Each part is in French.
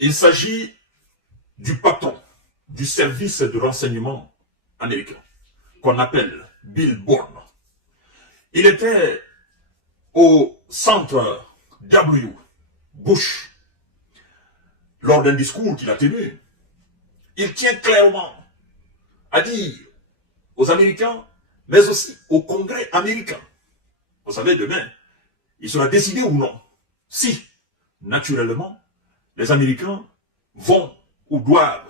Il s'agit du patron du service de renseignement américain, qu'on appelle Bill Bourne. Il était au centre W. Bush lors d'un discours qu'il a tenu. Il tient clairement à dire aux Américains, mais aussi au Congrès américain. Vous savez, demain, il sera décidé ou non si, naturellement, les Américains vont ou doivent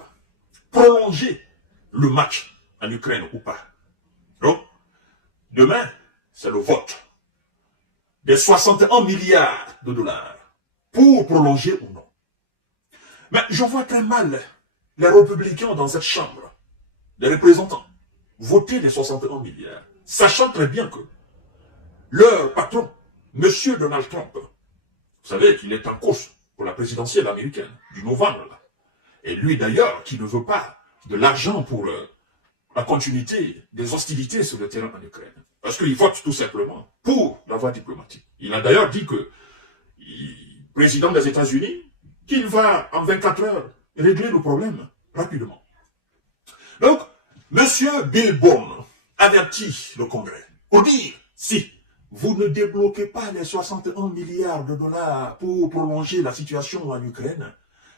prolonger le match en Ukraine ou pas. Donc, demain, c'est le vote des 61 milliards de dollars pour prolonger ou non. Mais je vois très mal les républicains dans cette chambre, les représentants, voter les 61 milliards, sachant très bien que leur patron, M. Donald Trump, vous savez qu'il est en course pour la présidentielle américaine du novembre, là. Et lui d'ailleurs qui ne veut pas de l'argent pour la continuité des hostilités sur le terrain en Ukraine. Parce qu'il vote tout simplement pour la voie diplomatique. Il a d'ailleurs dit que, président des États-Unis, qu'il va en 24 heures régler le problème rapidement. Donc, M. Bill Bourne avertit le Congrès pour dire, si vous ne débloquez pas les 61 milliards de dollars pour prolonger la situation en Ukraine,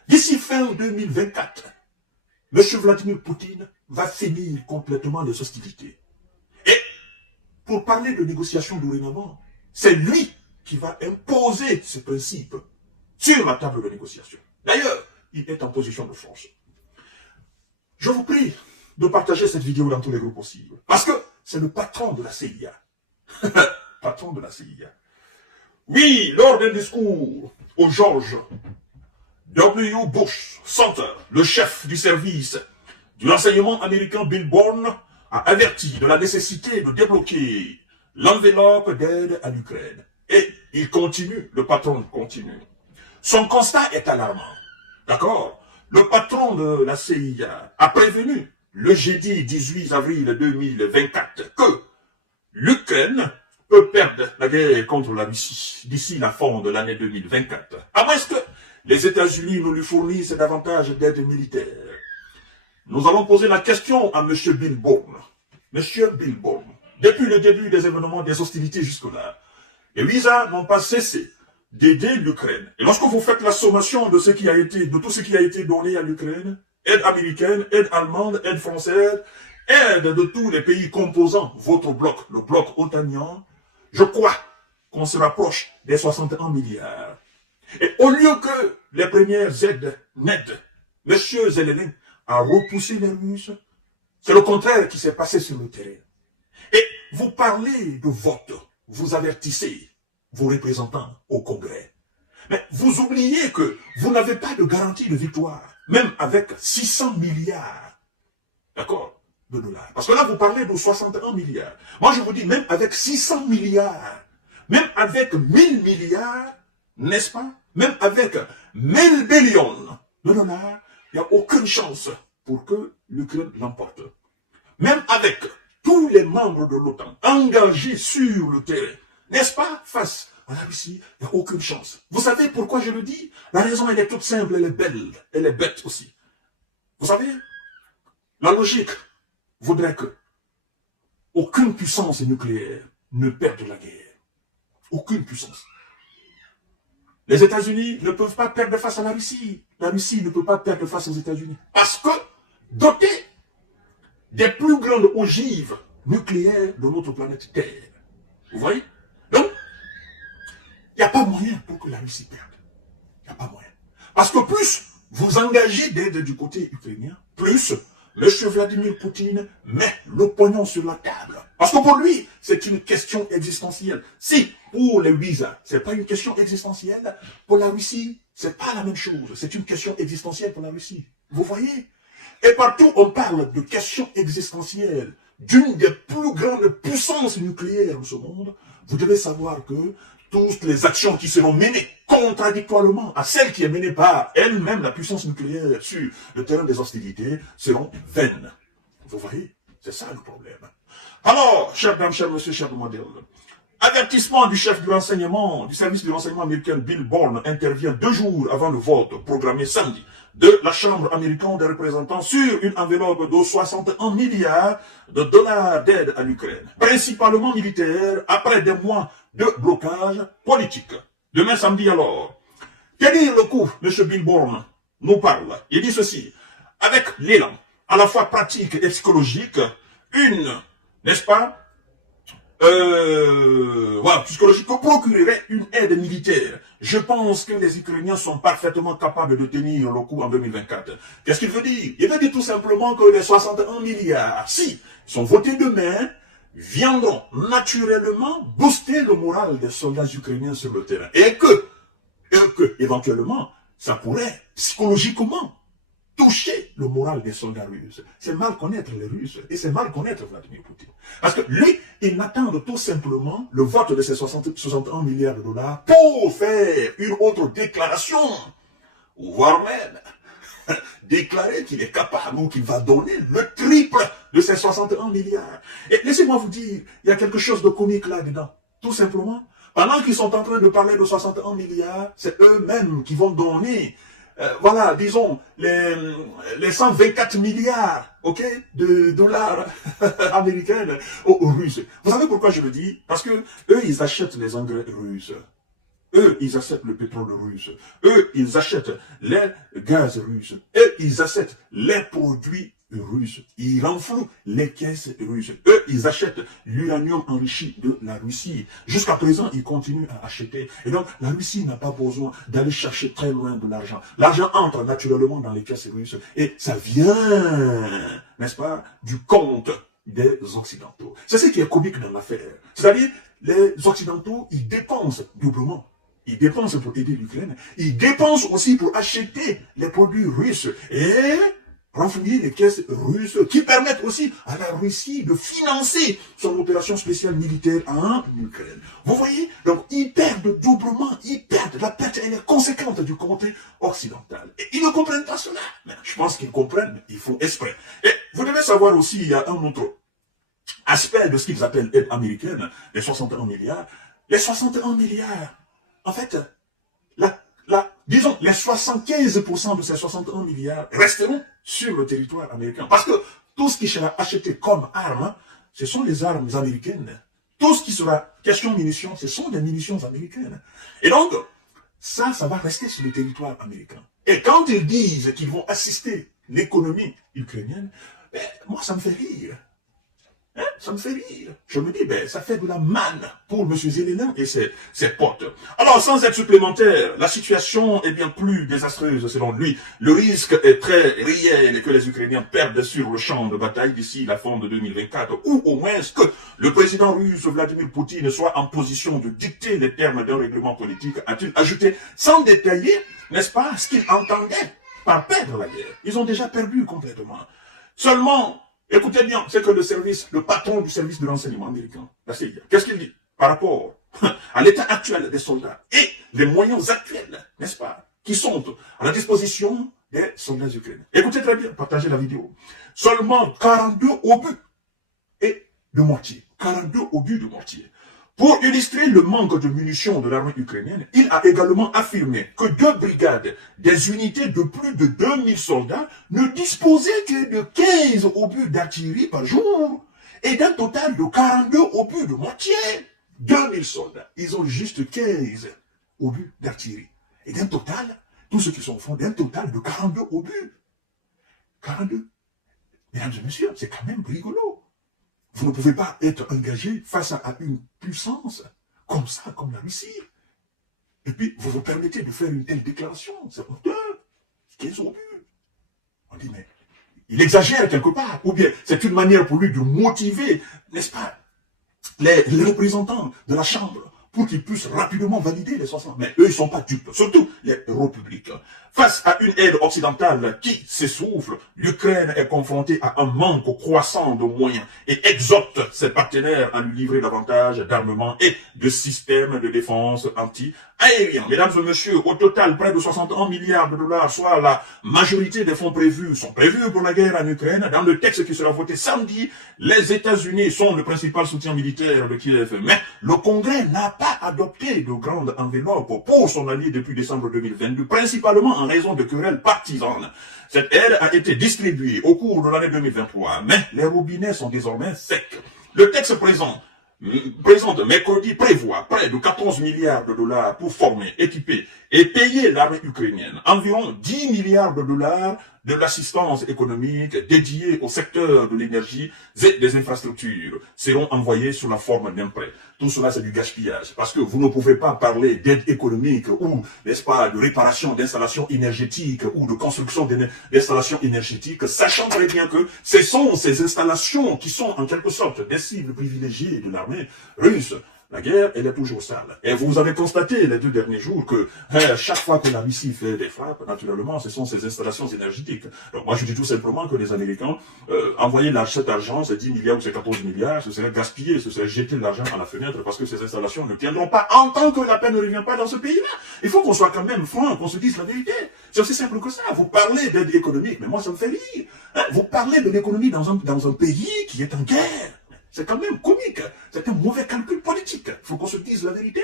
d'ici fin 2024, M. Vladimir Poutine va finir complètement les hostilités. Et pour parler de négociation dorénavant, c'est lui qui va imposer ce principe sur la table de négociation. D'ailleurs, il est en position de force. Je vous prie de partager cette vidéo dans tous les groupes possibles. Parce que c'est le patron de la CIA. Patron de la CIA. Oui, lors d'un discours au George W. Bush Center, le chef du service du renseignement américain Bill Bourne a averti de la nécessité de débloquer l'enveloppe d'aide à l'Ukraine. Et il continue, le patron continue. Son constat est alarmant. D'accord? Le patron de la CIA a prévenu le jeudi 18 avril 2024 que l'Ukraine peut perdre la guerre contre la Russie d'ici la fin de l'année 2024. À moins que les États-Unis ne lui fournissent davantage d'aide militaire. Nous allons poser la question à M. Bill Bourne. M. Bill Bourne, depuis le début des événements des hostilités jusque-là, les visas n'ont pas cessé d'aider l'Ukraine. Et lorsque vous faites la sommation de tout ce qui a été donné à l'Ukraine, aide américaine, aide allemande, aide française, aide de tous les pays composant votre bloc, le bloc otanien, je crois qu'on se rapproche des 61 milliards. Et au lieu que les premières aides n'aident, M. Zelensky a repoussé les Russes, c'est le contraire qui s'est passé sur le terrain. Et vous parlez de vote, vous avertissez vos représentants au Congrès. Mais vous oubliez que vous n'avez pas de garantie de victoire, même avec 600 milliards, d'accord, de dollars. Parce que là, vous parlez de 61 milliards. Moi, je vous dis, même avec 600 milliards, même avec 1000 milliards, n'est-ce pas? Même avec 1000 billions de dollars, il n'y a aucune chance pour que l'Ukraine l'emporte. Même avec tous les membres de l'OTAN engagés sur le terrain, n'est-ce pas, face à la Russie, il n'y a aucune chance. Vous savez pourquoi je le dis? La raison, elle est toute simple, elle est belle, elle est bête aussi. Vous savez, la logique voudrait que aucune puissance nucléaire ne perde la guerre. Aucune puissance. Les États-Unis ne peuvent pas perdre face à la Russie. La Russie ne peut pas perdre face aux États-Unis. Parce que, dotés des plus grandes ogives nucléaires de notre planète Terre. Vous voyez? Donc, il n'y a pas moyen pour que la Russie perde. Il n'y a pas moyen. Parce que plus vous engagez d'aide du côté ukrainien, plus M. Vladimir Poutine met le pognon sur la table. Parce que pour lui, c'est une question existentielle. Si, pour les visas, ce n'est pas une question existentielle, pour la Russie, ce n'est pas la même chose. C'est une question existentielle pour la Russie. Vous voyez? Et partout, on parle de questions existentielles d'une des plus grandes puissances nucléaires de ce monde. Vous devez savoir que toutes les actions qui seront menées contradictoirement à celle qui est menée par elle-même, la puissance nucléaire, sur le terrain des hostilités, seront vaines. Vous voyez? C'est ça le problème. Alors, chers dames, chers messieurs, chers demoiselles, Avertissement du chef du renseignement, du service du renseignement américain Bill Bourne intervient 2 jours avant le vote programmé samedi de la Chambre américaine des représentants sur une enveloppe de 61 milliards de dollars d'aide à l'Ukraine, principalement militaire, après des mois de blocage politique. Demain samedi alors, que dire le coup, M. Bill Bourne nous parle. Il dit ceci, avec l'élan, à la fois pratique et psychologique, n'est-ce pas, voilà, psychologique, que procurerait une aide militaire. Je pense que les Ukrainiens sont parfaitement capables de tenir le coup en 2024. Qu'est-ce qu'il veut dire? Il veut dire tout simplement que les 61 milliards, si sont votés demain, viendront naturellement booster le moral des soldats ukrainiens sur le terrain. Et que éventuellement, ça pourrait psychologiquement toucher le moral des soldats russes. C'est mal connaître les Russes et c'est mal connaître Vladimir Poutine. Parce que lui, il n'attend tout simplement le vote de ces 61 milliards de dollars pour faire une autre déclaration, voire même déclarer qu'il est capable ou qu'il va donner le triple de ces 61 milliards. Et laissez-moi vous dire, il y a quelque chose de comique là-dedans. Tout simplement, pendant qu'ils sont en train de parler de 61 milliards, c'est eux-mêmes qui vont donner voilà, disons, les 124 milliards, ok, de dollars américains aux Russes. Vous savez pourquoi je le dis? Parce que eux, ils achètent les engrais russes. Eux, ils achètent le pétrole russe. Eux, ils achètent les gaz russes. Eux, ils achètent les produits russes. Ils renflouent les caisses russes. Eux, ils achètent l'uranium enrichi de la Russie. Jusqu'à présent, ils continuent à acheter. Et donc, la Russie n'a pas besoin d'aller chercher très loin de l'argent. L'argent entre naturellement dans les caisses russes. Et ça vient, n'est-ce pas, du compte des Occidentaux. C'est ce qui est comique dans l'affaire. C'est-à-dire, les Occidentaux, ils dépensent doublement. Ils dépensent pour aider l'Ukraine. Ils dépensent aussi pour acheter les produits russes et renflouer les caisses russes qui permettent aussi à la Russie de financer son opération spéciale militaire en Ukraine. Vous voyez? Donc, ils perdent doublement, ils perdent. La perte, elle est conséquente du côté occidental. Et ils ne comprennent pas cela. Mais je pense qu'ils comprennent, ils font exprès. Et vous devez savoir aussi, il y a un autre aspect de ce qu'ils appellent aide américaine, les 61 milliards. Les 61 milliards, en fait, disons, les 75% de ces 61 milliards resteront sur le territoire américain. Parce que tout ce qui sera acheté comme armes, ce sont les armes américaines. Tout ce qui sera question munitions, ce sont des munitions américaines. Et donc, ça va rester sur le territoire américain. Et quand ils disent qu'ils vont assister l'économie ukrainienne, ben, moi, ça me fait rire. Hein? Ça me fait rire. Je me dis, ben, ça fait de la manne pour M. Zelensky et ses potes. Alors, sans aide supplémentaire, la situation est bien plus désastreuse selon lui. Le risque est très réel que les Ukrainiens perdent sur le champ de bataille d'ici la fin de 2024, ou au moins que le président russe Vladimir Poutine soit en position de dicter les termes d'un règlement politique, a-t-il ajouté, sans détailler, n'est-ce pas, ce qu'il entendait par perdre la guerre. Ils ont déjà perdu complètement. Seulement, écoutez bien, c'est que le patron du service de renseignement américain, la CIA, qu'est-ce qu'il dit par rapport à l'état actuel des soldats et les moyens actuels, n'est-ce pas, qui sont à la disposition des soldats ukrainiens. Écoutez très bien, partagez la vidéo. Seulement 42 obus et de mortier. 42 obus de mortier. Pour illustrer le manque de munitions de l'armée ukrainienne, il a également affirmé que 2 brigades, des unités de plus de 2000 soldats, ne disposaient que de 15 obus d'artillerie par jour et d'un total de 42 obus de mortier. 2000 soldats, ils ont juste 15 obus d'artillerie. Et d'un total, tous ceux qui sont au fond, d'un total de 42 obus. 42. Mesdames et messieurs, c'est quand même rigolo. Vous ne pouvez pas être engagé face à une puissance comme ça, comme la Russie. Et puis, vous vous permettez de faire une telle déclaration. C'est honteux. 15 obus. On dit, mais il exagère quelque part. Ou bien, c'est une manière pour lui de motiver, n'est-ce pas, les représentants de la Chambre pour qu'ils puissent rapidement valider les 60. Mais eux, ils ne sont pas dupes, surtout les républicains. Face à une aide occidentale qui s'essouffle, l'Ukraine est confrontée à un manque croissant de moyens et exhorte ses partenaires à lui livrer davantage d'armements et de systèmes de défense anti-aérienne. aérien. Mesdames et messieurs, au total, près de 61 milliards de dollars, soit la majorité des fonds prévus, sont prévus pour la guerre en Ukraine. Dans le texte qui sera voté samedi, les États-Unis sont le principal soutien militaire de Kiev. Mais le Congrès n'a pas adopté de grande enveloppe pour son allié depuis décembre 2022, principalement en raison de querelles partisanes. Cette aide a été distribuée au cours de l'année 2023, mais les robinets sont désormais secs. Le texte présente mercredi prévoit près de 14 milliards de dollars pour former, équiper et payer l'armée ukrainienne. Environ 10 milliards de dollars de l'assistance économique dédiée au secteur de l'énergie et des infrastructures seront envoyés sous la forme d'emprunts. Tout cela, c'est du gaspillage, parce que vous ne pouvez pas parler d'aide économique ou, n'est-ce pas, de réparation d'installations énergétiques ou de construction d'installations énergétiques, sachant très bien que ce sont ces installations qui sont en quelque sorte des cibles privilégiées de l'armée russe. La guerre, elle est toujours sale. Et vous avez constaté les 2 derniers jours que chaque fois que la Russie fait des frappes, naturellement, ce sont ces installations énergétiques. Donc moi, je dis tout simplement que les Américains, envoyer cet argent, ces 10 milliards ou ces 14 milliards, ce serait gaspiller, ce serait jeter l'argent à la fenêtre parce que ces installations ne tiendront pas en tant que la paix ne revient pas dans ce pays-là. Il faut qu'on soit quand même franc, qu'on se dise la vérité. C'est aussi simple que ça. Vous parlez d'aide économique, mais moi, ça me fait rire. Vous parlez de l'économie dans un pays qui est en guerre. C'est quand même comique. C'est un mauvais calcul politique. Il faut qu'on se dise la vérité.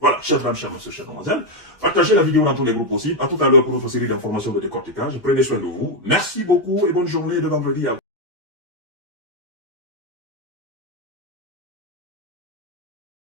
Voilà, chers dames, chers messieurs, chers mademoiselles. Partagez la vidéo dans tous les groupes possibles. À tout à l'heure pour notre série d'informations de décortiquage. Prenez soin de vous. Merci beaucoup et bonne journée de vendredi à vous.